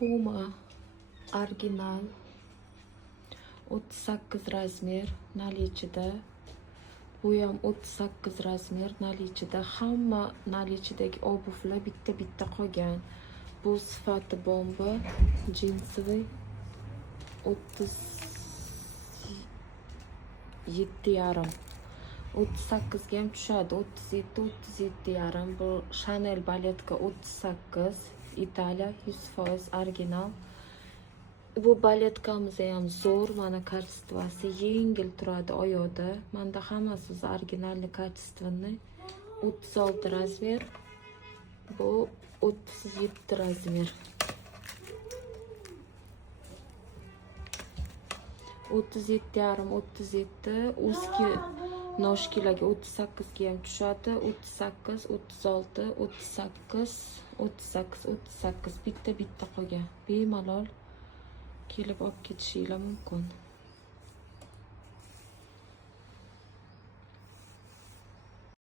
Puma original 38 razmer nalichida. Bu ham 38 razmer nalichida. Hamma nalichidagi obuvlar bitta qolgan. Bu sifati bomba jinsiviy 37,5. 38 ga ham tushadi. 37,5. Bu Chanel baletka 38. Italiya 100% original. Bu baletkamiz ham zo'r. Mana kачествоsi yengil turadi oyoqda. Menda hammasi originalni качественный. 36 razmer. Bu 37 razmer. 37,5 узкий noshkilarga 38 ga ham tushadi. 38, 36, 38, 38, 38 bitta qolgan. Bemalol kelib olib ketishinglar mumkin.